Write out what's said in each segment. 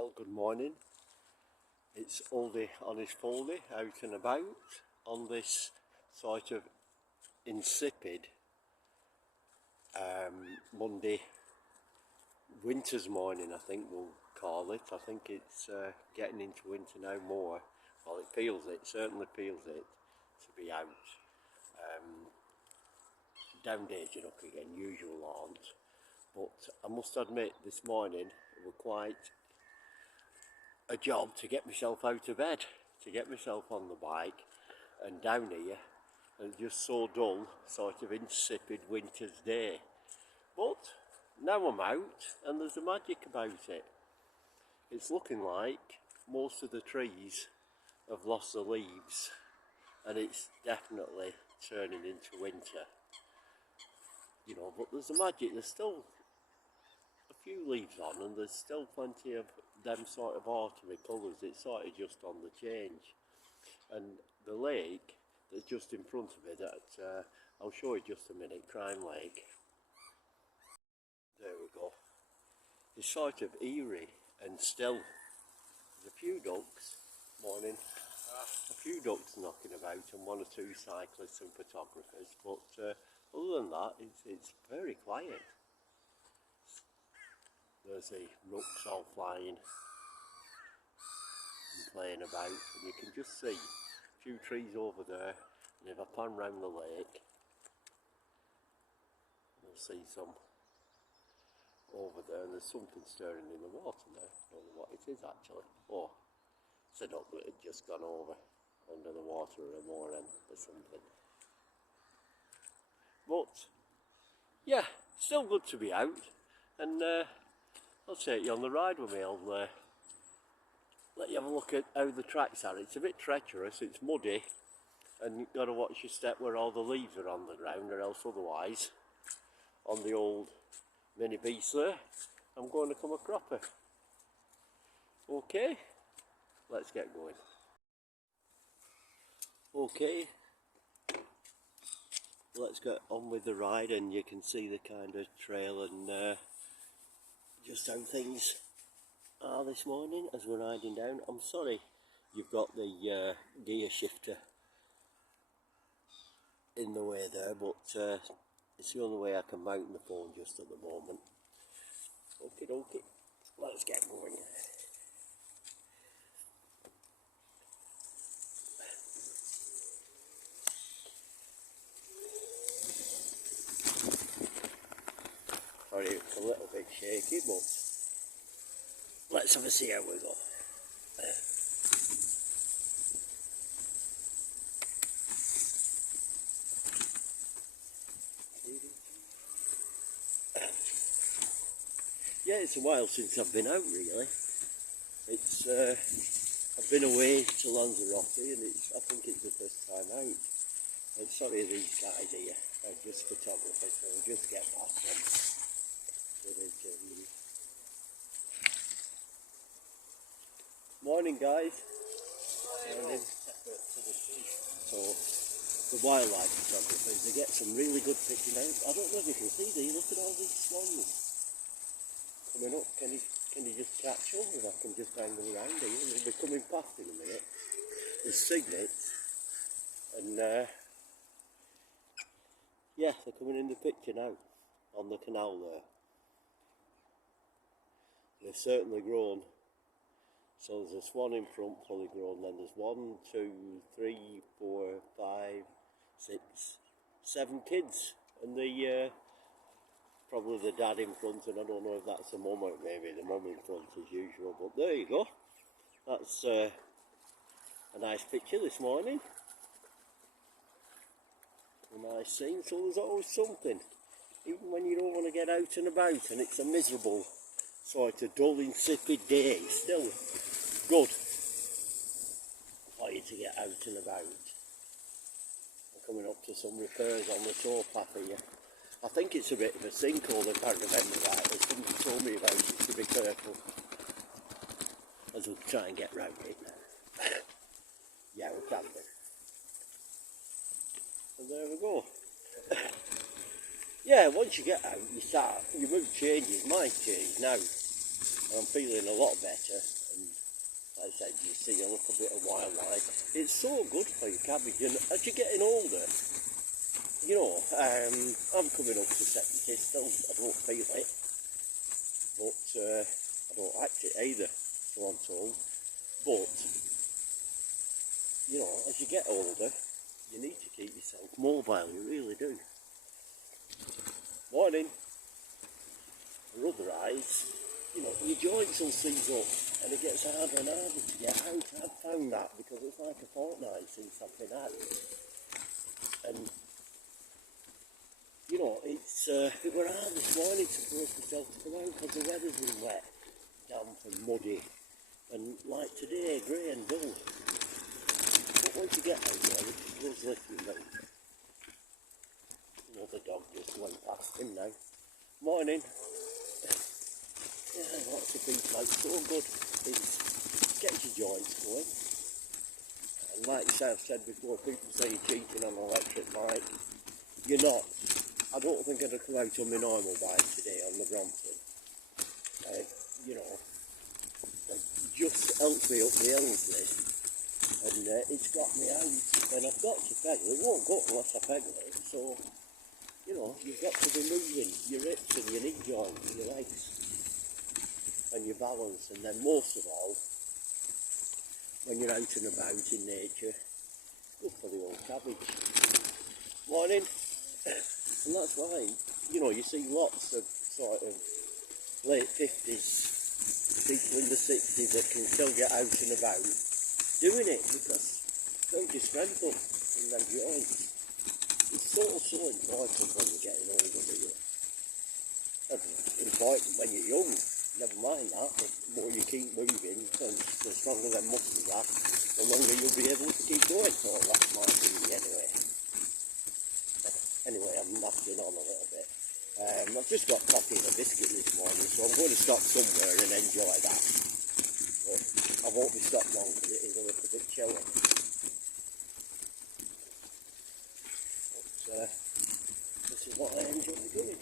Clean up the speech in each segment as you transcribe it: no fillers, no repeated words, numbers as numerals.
Well, good morning. It's Oldie onhisfoldie out and about on this sort of insipid Monday winter's morning, I think we'll call it. I think it's getting into winter now more. Well, it feels it, certainly feels it to be out. Down daging up again, usual aren't. But I must admit, this morning it was quite a job to get myself out of bed, to get myself on the bike and down here, and just so dull, sort of insipid winter's day. But now I'm out and there's a magic about it. It's looking like most of the trees have lost the leaves and it's definitely turning into winter. You know, but there's a magic, there's still a few leaves on and there's still plenty of them sort of autumny colours. It's sort of just on the change. And the lake that's just in front of me, that I'll show you just a minute, Crime Lake. There we go. It's sort of eerie and still. There's a few ducks, morning, a few ducks knocking about and one or two cyclists and photographers, but other than that, it's very quiet. There's the rooks all flying and playing about, and you can just see a few trees over there, and if I pan round the lake, you'll see some over there, and there's something stirring in the water there. I don't know what it is actually. Oh, it's a duck that had just gone over under the water or a moor end or something. But yeah, still good to be out, and I'll take you on the ride with me. I'll let you have a look at how the tracks are. It's a bit treacherous, it's muddy, and you've got to watch your step where all the leaves are on the ground, or else otherwise, on the old mini beast there, I'm going to come a cropper. Okay, let's get going. Okay, let's get on with the ride, and you can see the kind of trail and just how things are this morning as we're riding down. I'm sorry you've got the gear shifter in the way there, but it's the only way I can mount the phone just at the moment. Okie dokie, let's get going. Sorry, it's a little bit shaky, but let's have a see how we go. Yeah, it's a while since I've been out really. It's I've been away to Lanzarote, and I think it's the first time out. And sorry these guys here, are just photographers, so we'll just get past them. Morning guys. Morning. So the wildlife photographers, they get some really good pictures out. I don't know if you can see these, look at all these swans coming up. Can you just catch them if I can just angle around here? They'll be coming past in a minute. There's cygnets and yeah, they're coming in the picture now on the canal there. They've certainly grown. So there's a swan in front, fully grown, then there's 1, 2, 3, 4, 5, 6, 7 kids, and probably the dad in front, and I don't know if that's the mum or maybe the mum in front as usual, but there you go. That's a nice picture this morning. A nice scene, so there's always something, even when you don't want to get out and about and it's a miserable sort of dull, insipid day, still good for you to get out and about. I'm coming up to some repairs on the towpath here. I think it's a bit of a sinkhole if I remember rightly. Somebody told me about it, to be careful as we'll try and get round it now. Yeah, we can do. And there we go. Yeah, once you get out, your mood changes, mine changed now. and I'm feeling a lot better. And like I said, you see a little bit of wildlife. It's so good for your cabbage, and as you're getting older, you know, I'm coming up to 70 still. I don't feel it, but I don't like it either, so I'm told. But you know, as you get older, you need to keep yourself mobile. You really do. Morning. Otherwise, you know, your joints will seize up and it gets harder and harder to get out. I've found that because it's like a fortnight since I've been out. And, you know, it were hard this morning to force myself to go out because the weather's been wet, damp and muddy. And like today, grey and dull. But once you get out there, it was lifting out. Another dog just went past him now. Morning. Yeah, lots of beef like so good. It gets your joints going. And like I've said before, people say you're cheating on an electric bike. You're not. I don't think I'd have come out on my normal bike today on the Brompton. You know, it just helps me up the hills this. And it's got me out. And I've got to pedal. It won't go unless I pedal it. So, you know, you've got to be moving your hips and your knee joints and your legs and your balance. And then most of all, when you're out and about in nature, look for the old cabbage. Morning. And that's why, you know, you see lots of sort of late 50s, people in the 60s that can still get out and about doing it because build your strength up in them joints. It's so important when you're getting older, really. It's important when you're young, never mind that. The more you keep moving, and the stronger them muscles are, the longer you'll be able to keep going. So that's my opinion anyway. Anyway, I'm napping on a little bit. I've just got coffee and a biscuit this morning, so I'm going to stop somewhere and enjoy that. But I won't be stopped long because it is a little bit chilly. This is what I enjoy doing.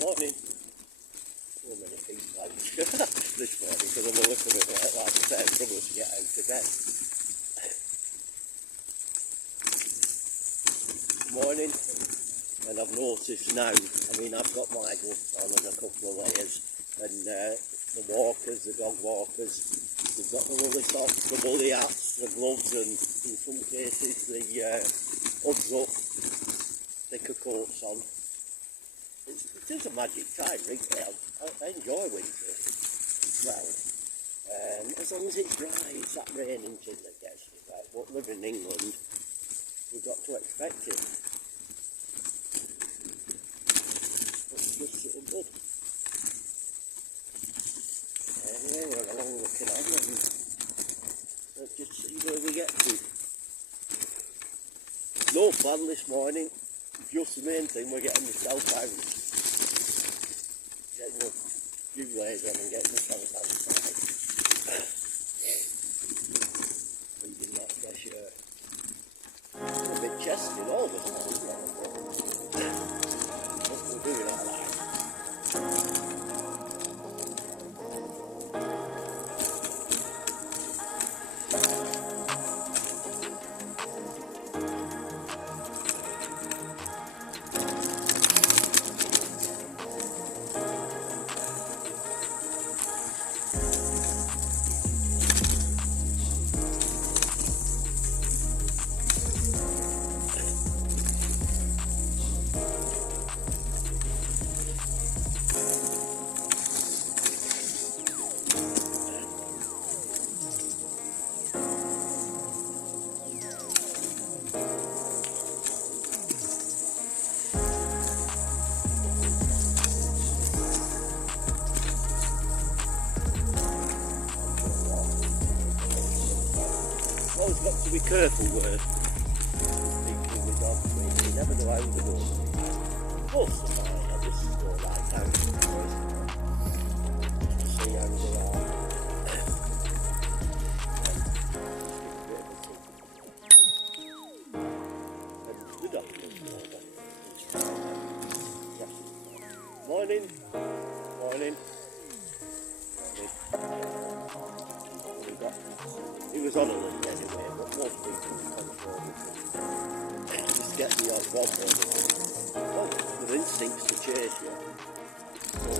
Morning. So many feet out this morning because I'm a little bit like I said, I struggle to get out of bed. Morning. And I've noticed now, I mean, I've got my gloves on and a couple of layers, and the walkers, the dog walkers, they've got the woolly socks, the woolly hats, the gloves, and in some cases the hoods up, thicker coats on. It is a magic time, really. I enjoy winter well. As long as it's dry, it's that raining thing that gets me back. But living in England, we've got to expect it. But it's just sitting good. Anyway, we're along looking at it, and let's just see where we get to. No plan this morning. Just the main thing, we're getting myself out. Getting a few layers on and getting myself outside. Breathing that fresh air. I'm a bit chesty and all this now, isn't it? What we're doing all right. Always got to be careful with people with dogs. You never know how they go. Most of the time, I just go right down to the forest and see how they are. And the dog goes over. Morning. Morning. He was on a lead anyway, but most people control it. Just get the odd one with instincts to chase you. So,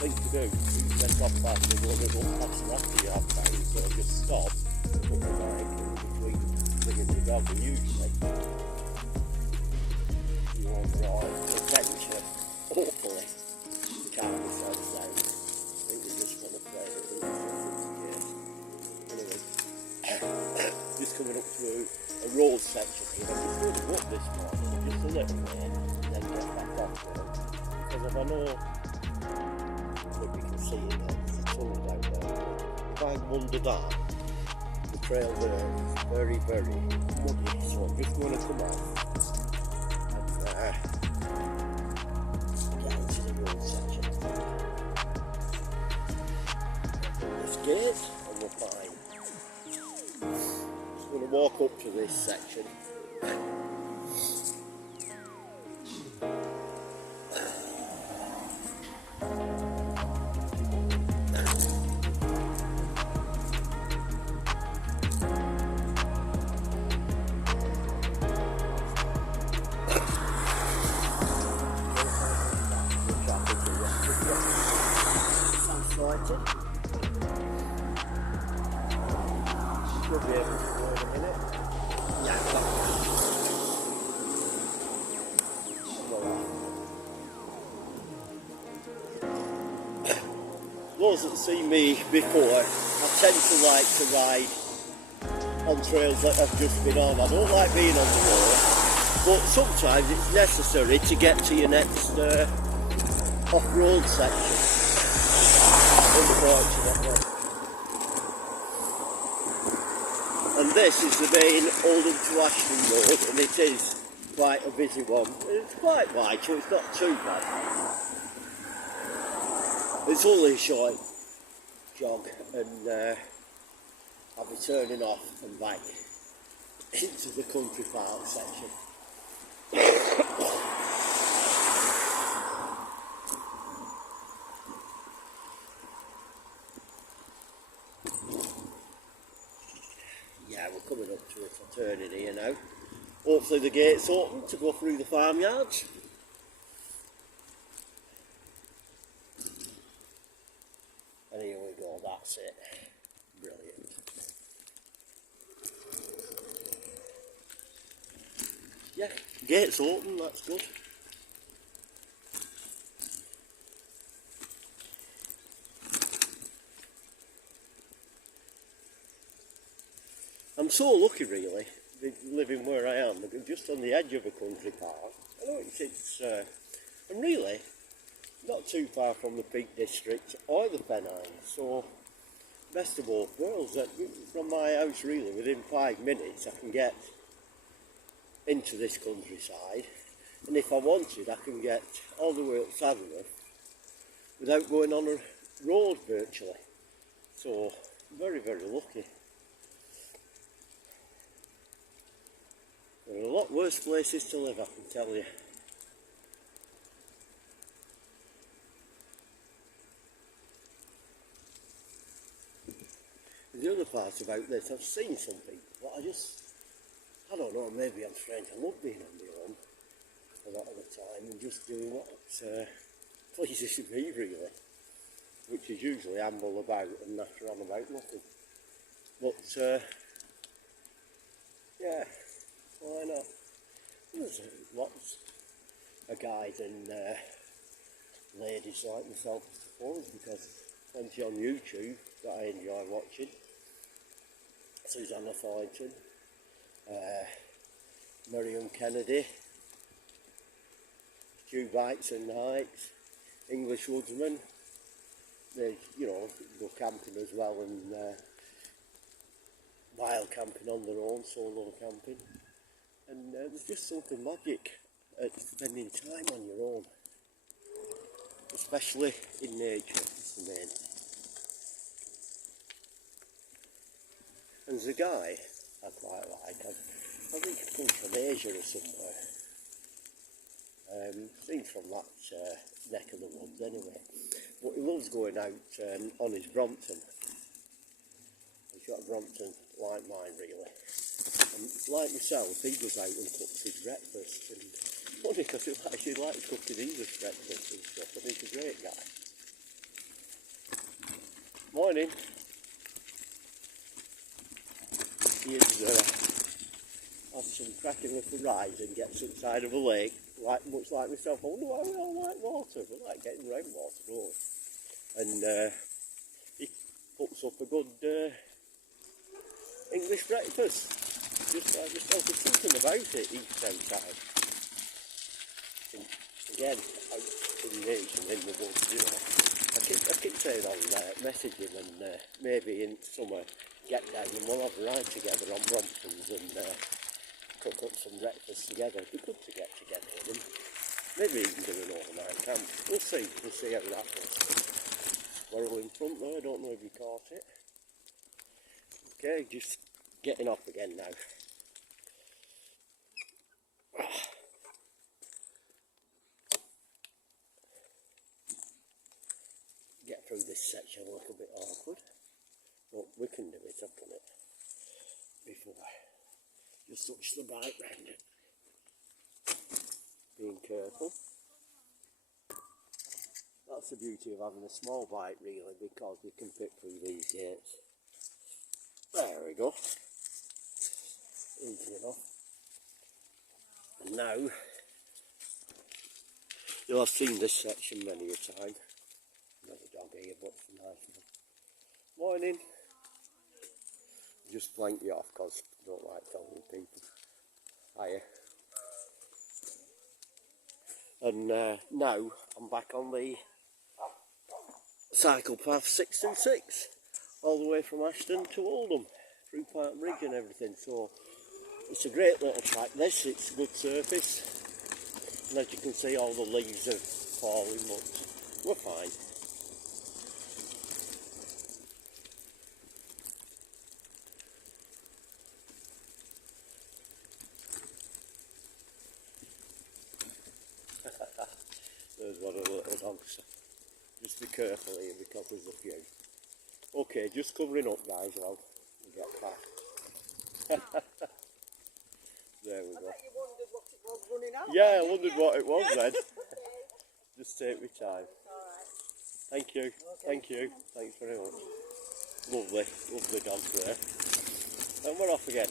thing to do, you set off fast and run it up fast after you have time, so just stop, put the bike in between bringing the dog, and usually you want right adventure, hopefully, calm yourself down. I think we just want to play it a little anyway, just coming up to a road section here. I'm just going to walk this morning, just a little way, and then get back off road. Because if I know what you can see in there, there's a tunnel down there. If I wander that, the trail there is very, very muddy, so I'm just going to come off and get into the road section. This gate, and we're fine. Just going to walk up to this section. Should be able to go in a minute. Yeah, those that see me before, I tend to like to ride on trails that I've just been on. I don't like being on the road, but sometimes it's necessary to get to your next off-road section. Unfortunately. And this is the main Oldie to Ashton road, and it is quite a busy one. It's quite wide, so it's not too bad. It's only a short jog, and I'll be turning off and back into the country park section. Yeah, we're coming up to it. I'll turn it here now. Hopefully the gate's open to go through the farmyards. And here we go, that's it. Brilliant. Yeah, gate's open, that's good. I'm so lucky really, living where I am, just on the edge of a country park. I know it's and really not too far from the Peak District or the Pennines, so best of both worlds. From my house really, within 5 minutes I can get into this countryside, and if I wanted I can get all the way up Saddleworth without going on a road virtually. So very, very lucky. There are a lot worse places to live, I can tell you. The other part about this, I've seen something, but I don't know, maybe I'm strange. I love being on my own a lot of the time and just doing what pleases me really, which is usually amble about and natter on about nothing. But yeah, why not? There's lots of guys and ladies like myself, I suppose, because plenty on YouTube that I enjoy watching. Susanna Thornton, Miriam Kennedy, Stu Bikes and Hikes, English Woodsman. They, go camping as well, and wild camping on their own, solo camping. And there's just something magic at spending time on your own, especially in nature. It's the main. And there's a guy I quite like. I think he comes from Asia or somewhere. Seems from that neck of the woods anyway. but he loves going out on his Brompton. He's got a Brompton like mine really. And like myself, he goes out and cooks his breakfast. And funny because he actually likes cooking English breakfast and stuff, and he's a great guy. Morning. He's off some cracking little rides and gets outside of a lake, much like myself. I wonder why we all like water. We like getting rainwater, don't we? And he puts up a good English breakfast. Just like yourself, there's something about it each time. And again, out in nature, in the woods, you know. I keep saying I'll message him and maybe in summer get down and we'll have a ride together on Bromptons and cook up some breakfast together. It'd be good to get together with him. Maybe even do an overnight camp. We'll see how that goes. Squirrel in front there, I don't know if you caught it. Okay, just getting off again now. Get through this section a little bit awkward, but we can do it. I've done it before. Just touch the bike round it. Being careful. That's the beauty of having a small bike really, because we can fit through these gates. There we go. Easy enough. And now, you'll have seen this section many a time. Another dog here, but it's a nice one. Morning. Just blank you off because I don't like telling people. Hiya. And now I'm back on the cycle path 626, all the way from Ashton to Oldham, through Park Bridge and everything. So it's a great little track this, it's good surface. And as you can see, all the leaves are falling, but we're fine. There's one of the little dogs. Just be careful here because there's a few. Okay, just covering up guys while we get past. There we go. I bet you wondered what it was running out. Yeah, I wondered what it was then. Just take my time. Alright. Thank you. Okay. Thank you. Thanks very much. Lovely, lovely dog there. And we're off again.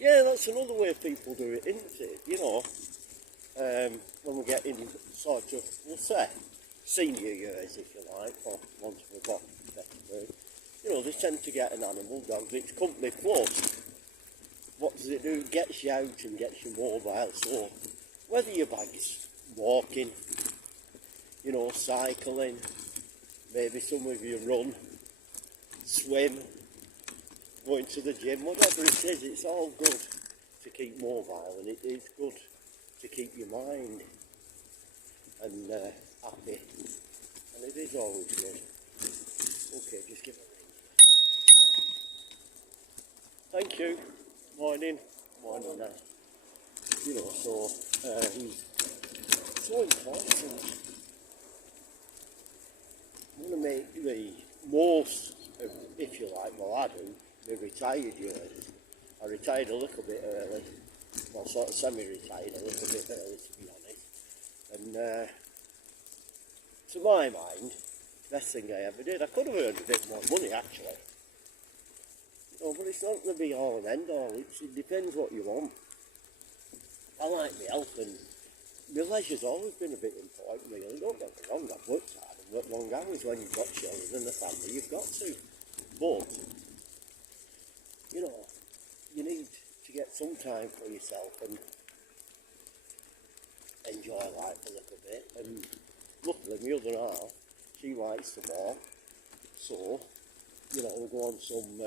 Yeah, that's another way people do it, isn't it? You know, when we get in sort of, we'll say, senior years, if you like, for want of a better word. You know, they tend to get an animal dog. It's company plus. What does it do? It gets you out and gets you mobile. So, whether your bag's walking, you know, cycling, maybe some of you run, swim, going to the gym, whatever it is, it's all good to keep mobile, and it is good to keep your mind and happy, and it is always good. Okay, just give it a ring. Thank you. Morning. Morning. You know, so so important. I want to make the most of, if you like, well I do, my retired years. I retired a little bit early, well sort of semi-retired a little bit early to be honest, and to my mind, best thing I ever did. I could have earned a bit more money actually, you know, but it's not going to be all and end all. It depends what you want. I like my health and my leisure's always been a bit important really. Don't get me wrong, I've worked hard and worked long hours. When you've got children and a family, you've got to, but you know, you need to get some time for yourself and enjoy life a little bit. And luckily my other half, she likes to walk, so you know, we'll go on some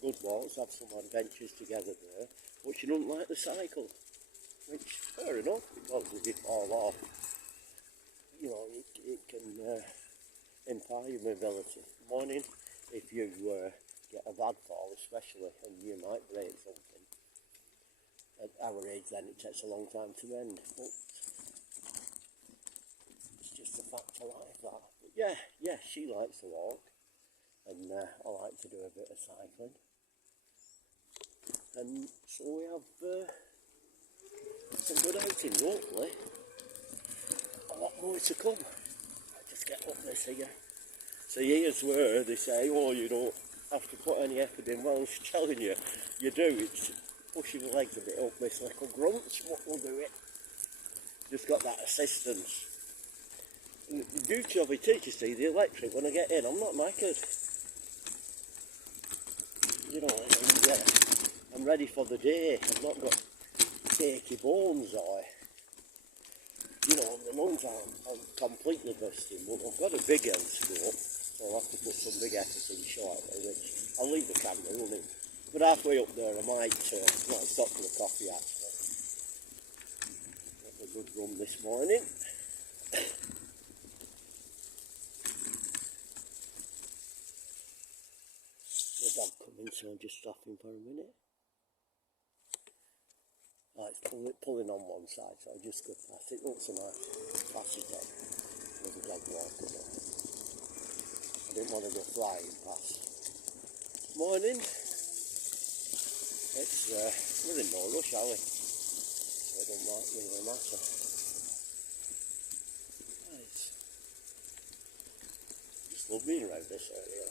good walks, have some adventures together there, but she doesn't like the cycle, which fair enough, because if you fall off, you know, it can impair your mobility. Morning, if you get a bad fall especially, and you might break something. At our age then it takes a long time to mend, but it's just a fact of life that. But yeah, she likes to walk, and I like to do a bit of cycling. And so we have some good outings, hopefully. A lot more to come. I'll just get up this here. So here's where they say, oh, you don't have to put any effort in. Well, I was telling you, you do. It's pushing the legs a bit up this little grunt. What will do it? Just got that assistance. And the beauty of it is, you see, the electric, when I get in, I'm not knackered. You know, I'm ready for the day. I've not got achy bones or, you know, the lungs aren't completely bursting, but I've got a big end to go up, so I'll have to put some big effort in shortly, which I'll leave the camera running. But halfway up there I might stop for a coffee actually. Got a good run this morning. The dog coming, so I'm just stopping for a minute. Oh, it's pulling on one side, so I'll just go past it. Looks a nice passage on. There's a dog walking on. I didn't want to go flying past. Morning. It's we're in no rush, are we? So it don't really matter. Nice. Just love being around this area.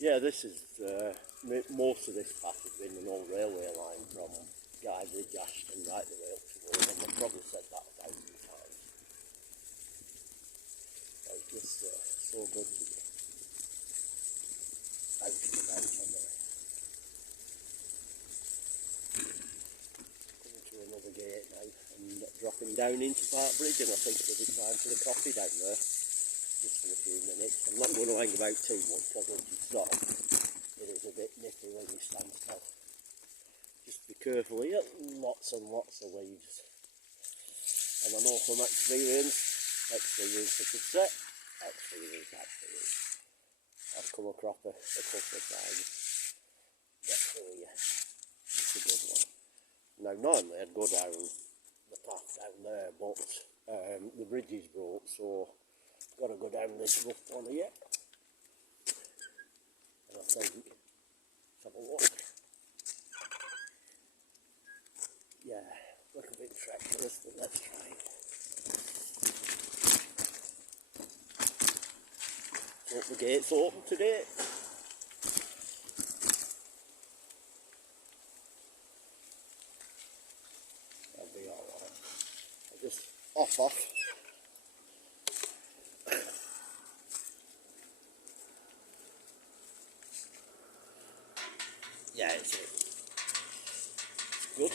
Yeah, this is, most of this path has been an old railway line from Guybridge, Ashton, right the way up to Oldie. I've probably said that 1,000 times. It's just so good to be out and about on there. Coming to another gate now and dropping down into Park Bridge, and I think it'll be time for the coffee down there. Just for a few minutes. I'm not going to hang about too much because once you stop, it is a bit nippy when you stand still. Just be careful here, lots and lots of leaves. And I know from experience I should say, experience, I've come across a couple of times. Get through you. It's a good one. Now normally I'd go down the path down there, but the bridge is broke, so got to go down this rough one here. And I think, let's have a look. Yeah, look a bit treacherous, but let's try it. Hope the gate's open today. That'll be alright. I'll just off. Yeah, it's good.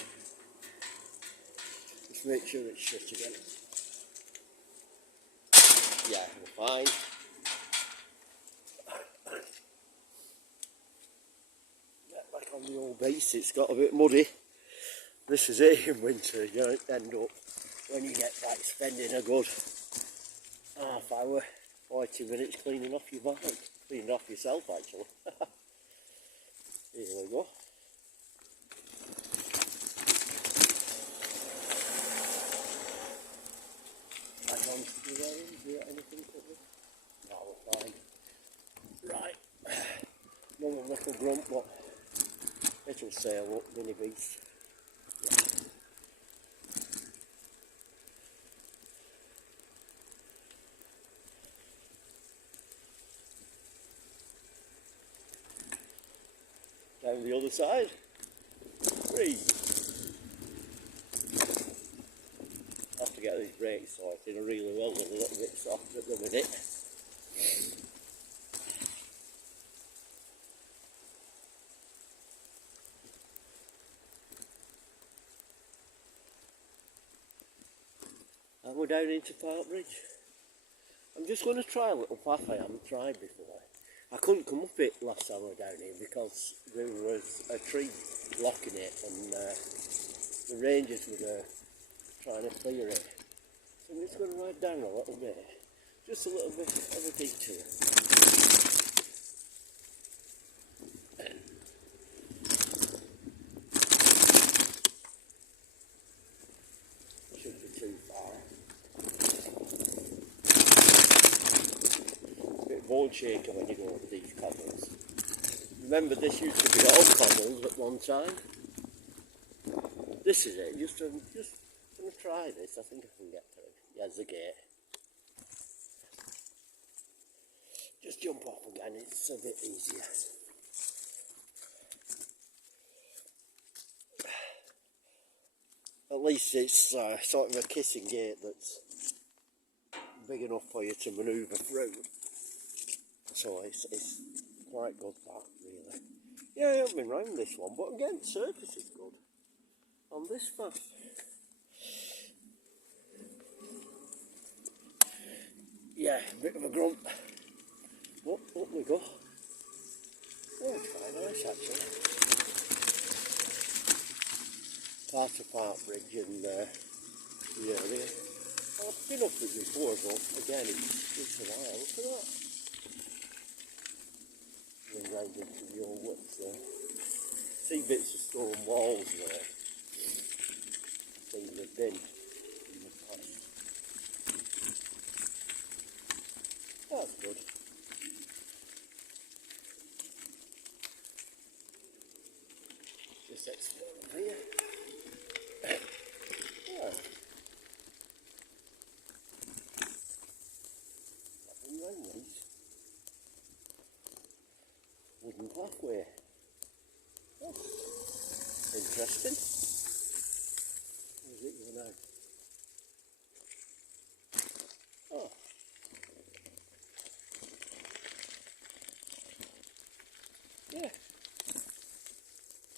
Just make sure it's shut again. Yeah, we're fine. Get back on the old base. It's got a bit muddy. This is it in winter. You end up when you get like spending a good half hour, 40 minutes cleaning off your bike, cleaning off yourself actually. Here we go. Back on to the rain. Do you got anything to do? No, we're fine. Right. Another little grunt, but it'll sail up, mini beast. Yeah. Down the other side. 3. I have to get these brakes sorted. I really will. They're a little bit soft at the minute. And we're down into Park Bridge. I'm just going to try a little path I haven't tried before. I couldn't come up it last time I was down here because there was a tree blocking it, and the rangers were there trying to clear it. So I'm just going to ride down a little bit, just a little bit of a detour. Shouldn't be too far. A bit bone shaker when you go over these cobbles. Remember, this used to be all cobbles at one time. This is it. Just going to try this. I think I can get through. There's the gate. Just jump off again. It's a bit easier. At least it's sort of a kissing gate that's big enough for you to manoeuvre through. So it's quite good, that, really. Yeah, I haven't been round this one, but again, the surface is good on this path. Yeah, a bit of a grunt. Up we go. Oh, it's quite nice, actually. Part of Park Bridge and the area. I've been up it before, but again, it's a while. Look at that. And round into the old woods there. See bits of stone walls there. Things have been in the past. That's good. Just explore here. Yeah. Nothing round these. Wooden pathway. Oh, interesting. Where's it going now? Oh. Yeah.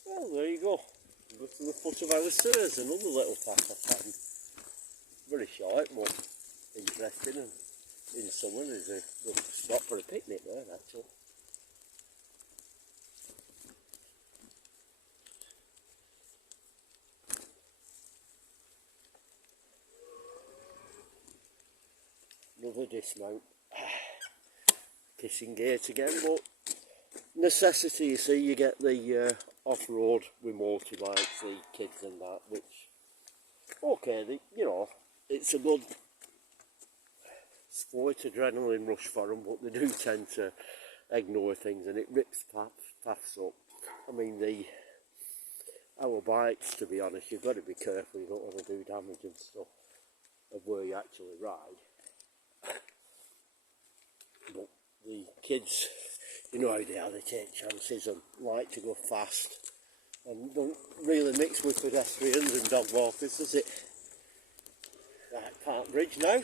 Well, there you go. Go to the foot of our stairs, another little path I found. Very short, but interesting, and in summer there's a good spot for a picnic there, actually. Another dismount. Kissing gate again, but necessity, you see, you get the off-road with motorbikes, the kids and that, which, okay, you know, it's a good sport, adrenaline rush for them, but they do tend to ignore things, and it rips paths up. I mean, our bikes, to be honest, you've got to be careful, you don't want to do damage and stuff of where you actually ride. But the kids, you know how they are, they take chances and like to go fast and don't really mix with pedestrians and dog walkers, does it? Right, Park Bridge now.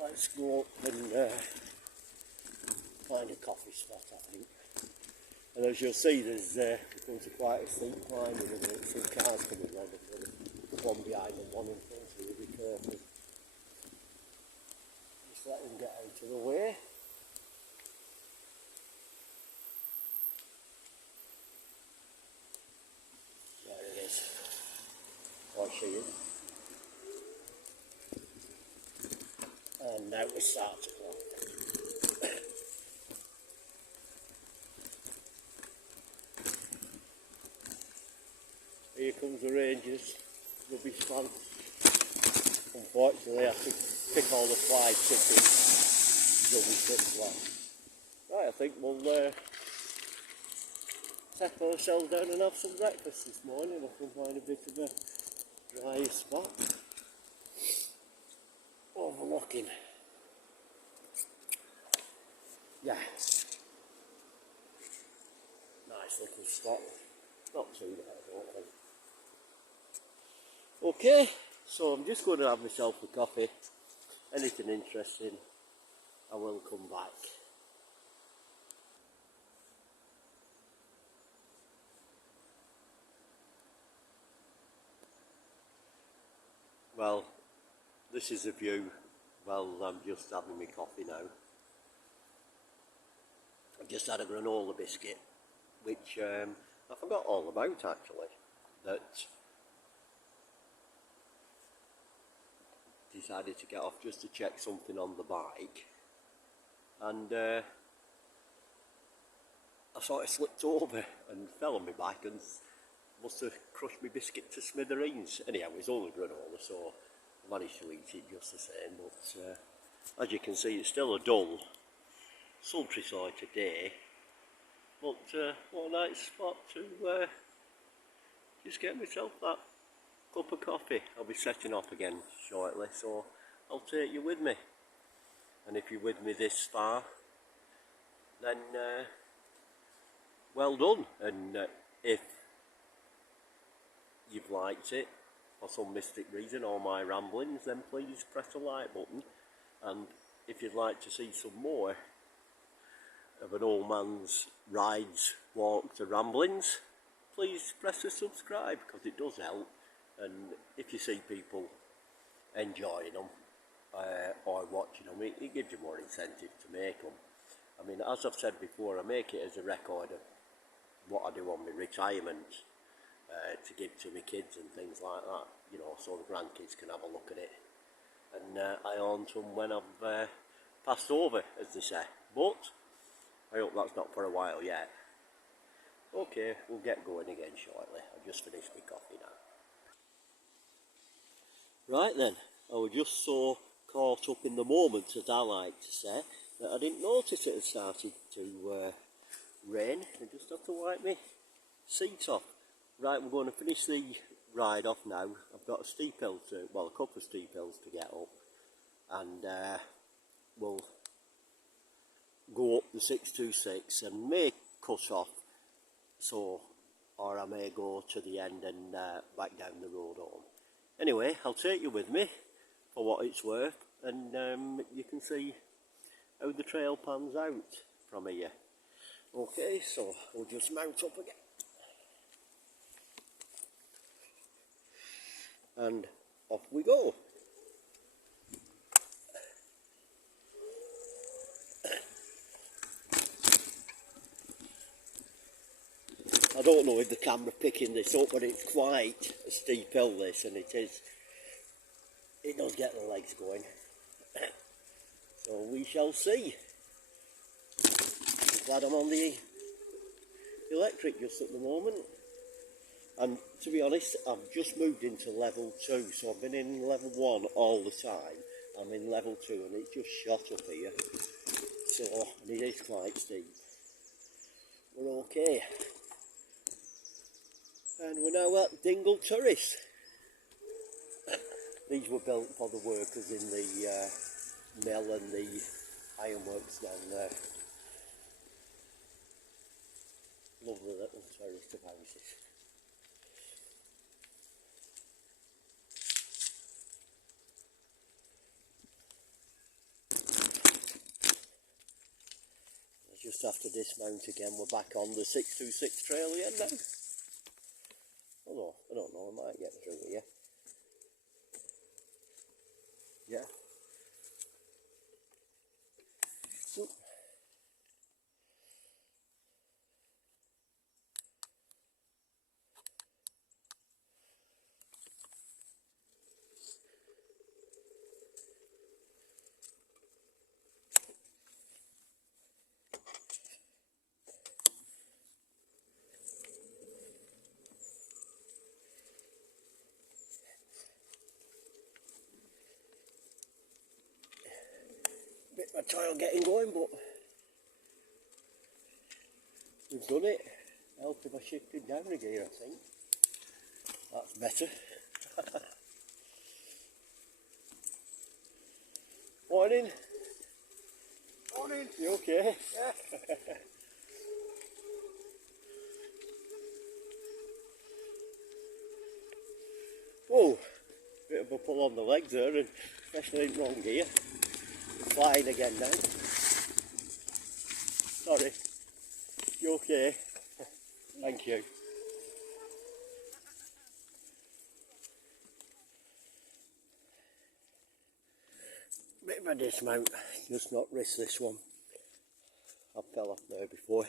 Let's go up and find a coffee spot, I think. And as you'll see, there's come to quite a steep climb in a minute. Some cars coming round the front, one behind and one in front, so you'll be careful. Just let them get out of the way. There it is. Or she is. And now we start to climb. Here comes the Rangers rubbish van. Unfortunately, I have to pick all the fly chicken rubbish up well. Right, I think we'll settle ourselves down and have some breakfast this morning. I can find a bit of a dry spot overlooking. Yeah, nice little spot. Not too bad, I don't think. Okay, so I'm just going to have myself a coffee. Anything interesting, I will come back. Well, this is a view. Well, I'm just having my coffee now. I've just had a granola biscuit, which I forgot all about, actually. That decided to get off just to check something on the bike, and I sort of slipped over and fell on my bike and must have crushed my biscuit to smithereens. Anyhow, it was only granola, so I managed to eat it just the same, but as you can see, it's still a dull, sultry sort of day, but what a nice spot to just get myself that cup of coffee. I'll be setting off again shortly, so I'll take you with me. And if you're with me this far, then well done. And if you've liked it for some mystic reason, or my ramblings, then please press the like button. And if you'd like to see some more of an old man's rides, walks and ramblings, please press the subscribe, because it does help. And if you see people enjoying them or watching them, it gives you more incentive to make them. I mean, as I've said before, I make it as a record of what I do on my retirement, to give to my kids and things like that, you know, so the grandkids can have a look at it. And I haunt them when I've passed over, as they say. But I hope that's not for a while yet. Okay, we'll get going again shortly. I've just finished my coffee now. Right then, I was just so caught up in the moment, as I like to say, that I didn't notice it had started to rain. I just have to wipe my seat off. Right, we're going to finish the ride off now. I've got a steep hill to, well, a couple of steep hills to get up, and we'll go up the 626 and may cut off, so, or I may go to the end and back down the road home. Anyway, I'll take you with me for what it's worth, and you can see how the trail pans out from here. Okay, so we'll just mount up again. And off we go. I don't know if the camera picking this up, but it's quite a steep hill this, and it does get the legs going. So we shall see. I'm glad I'm on the electric just at the moment. And to be honest, I've just moved into level 2, so I've been in level 1 all the time. I'm in level 2 and it's just shot up here. So, and it is quite steep. We're okay. And we're now at Dingle Terrace. These were built for the workers in the mill and the ironworks down there. Lovely little terrace of houses. Just after dismount again, we're back on the 626 trail again now. Although, I don't know, I might get through here. Yeah. Oop. Bit of a trial getting going, but we've done it. Help if I shifted down a gear, I think. That's better. Morning. Morning. You okay? Yeah. Whoa, bit of a pull on the legs there, and especially in wrong gear. Flying again now. Sorry. You okay? Thank you. Bit of a dismount, just not risk this one. I fell off there before.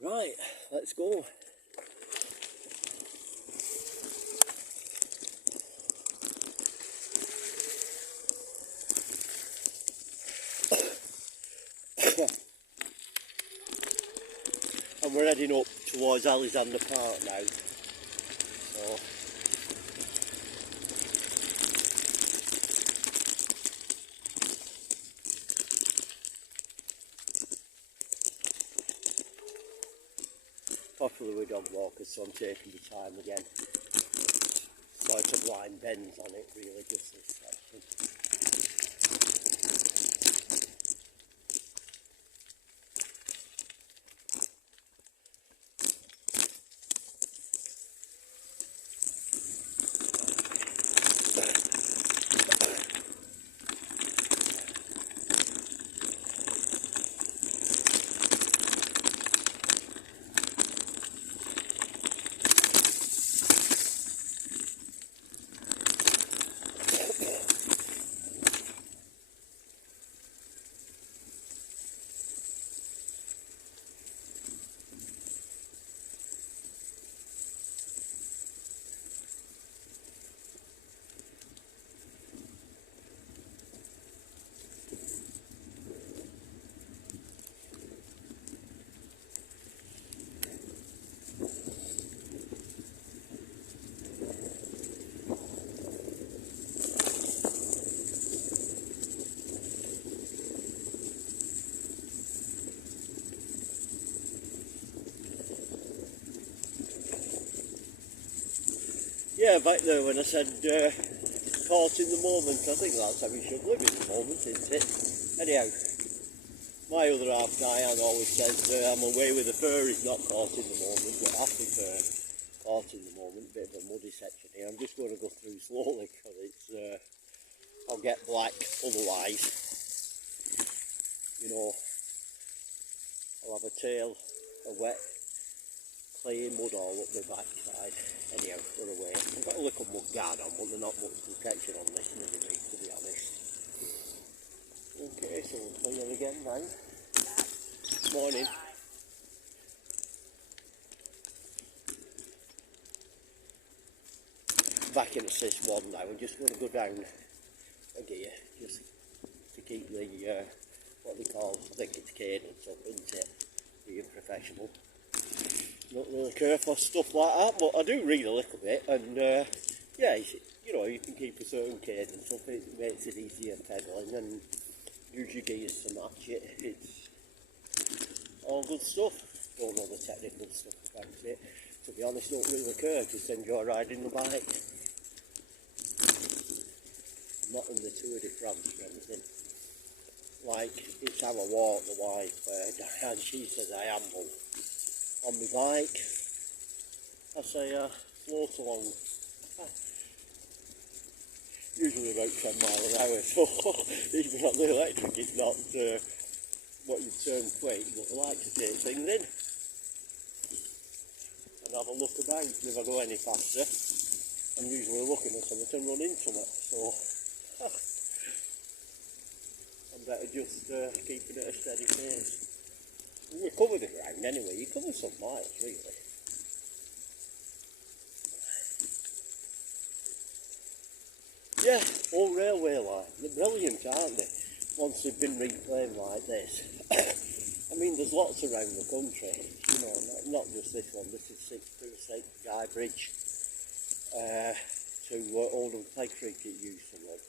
Right, let's go. and we're heading up towards Alexander Park now. So popular with dog walkers, so I'm taking the time again. Quite a blind bends on it really, just this section. Yeah, back there when I said caught in the moment, I think that's how we should live in the moment, isn't it? Anyhow, my other half Diane always says I'm away with the fur, he's not caught in the moment, but after fur, caught in the moment, bit of a muddy section here. I'm just going to go through slowly because it's, I'll get black otherwise. You know, I'll have a tail, a wet, clayey mud all up my backside. Anyhow, we're away. I've got a little mud guard on, but there's not much protection on this anyway, to be honest. Okay, so we'll clean it again now. Morning. Back in assist one now. I'm just going to go down a gear, just to keep the, what they call, I think it's cadence up, isn't it? Being professional. Not really care for stuff like that, but I do read a little bit, and yeah, you know, you can keep a certain cadence up, it makes it easier pedaling, and use your gears to match it. It's all good stuff. Don't know the technical stuff about it. To be honest, don't really care, just enjoy riding the bike. Not in the Tour de France or anything. Like, it's how I walk, the wife, Diane, she says I amble on my bike. I say float along, usually about 10 miles an hour, so even on the electric it's not what you'd term quick, but I like to take things in and have a look about. If I go any faster, I'm usually looking at something and run into it, so I'm better just keeping it a steady pace. You cover the ground anyway, you cover some miles really. Yeah, old railway line, they're brilliant, aren't they? Once they've been reclaimed like this. I mean, there's lots around the country, you know, not just this one. This is 626 Guy Bridge to Oldham Peg Creek it used to run.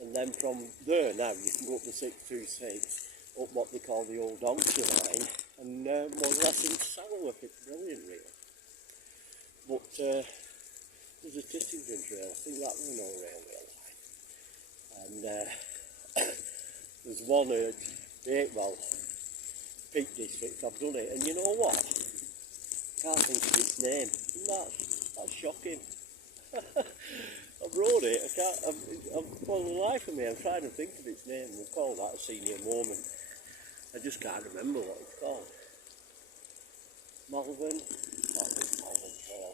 And then from there now you can go up the 626 up what they call the old Oldie line, and more or less into Sourworth. It's brilliant really. But there's a Tissington trail, I think that was no railway line. And there's one at the Peak District, I've done it, and you know what? Can't think of its name. That's shocking. I wrote it, I'm for the life of me, I'm trying to think of its name. We'll call that a senior moment. I just can't remember what it's called. Malvern? Malvern Trail.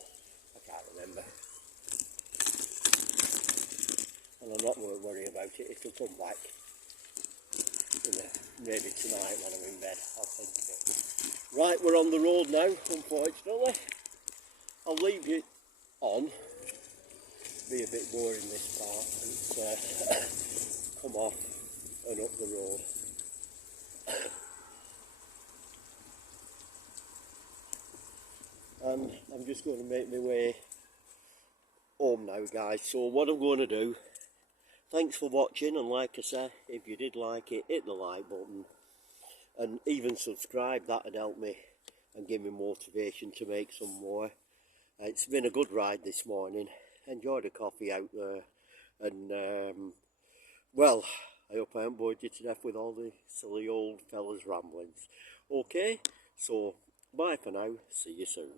I can't remember. And I'm not going to worry about it, it'll come back. Maybe tonight when I'm in bed, I'll think of it. Right, we're on the road now, unfortunately. I'll leave it on. Be a bit boring this part. It's come off and up the road. and I'm just going to make my way home now, guys. So what I'm going to do, thanks for watching, and like I say, if you did like it, hit the like button and even subscribe. That would help me and give me motivation to make some more. It's been a good ride this morning. Enjoyed a coffee out there, and well, I hope I haven't bored you to death with all the silly old fellas ramblings. Okay, so bye for now, see you soon.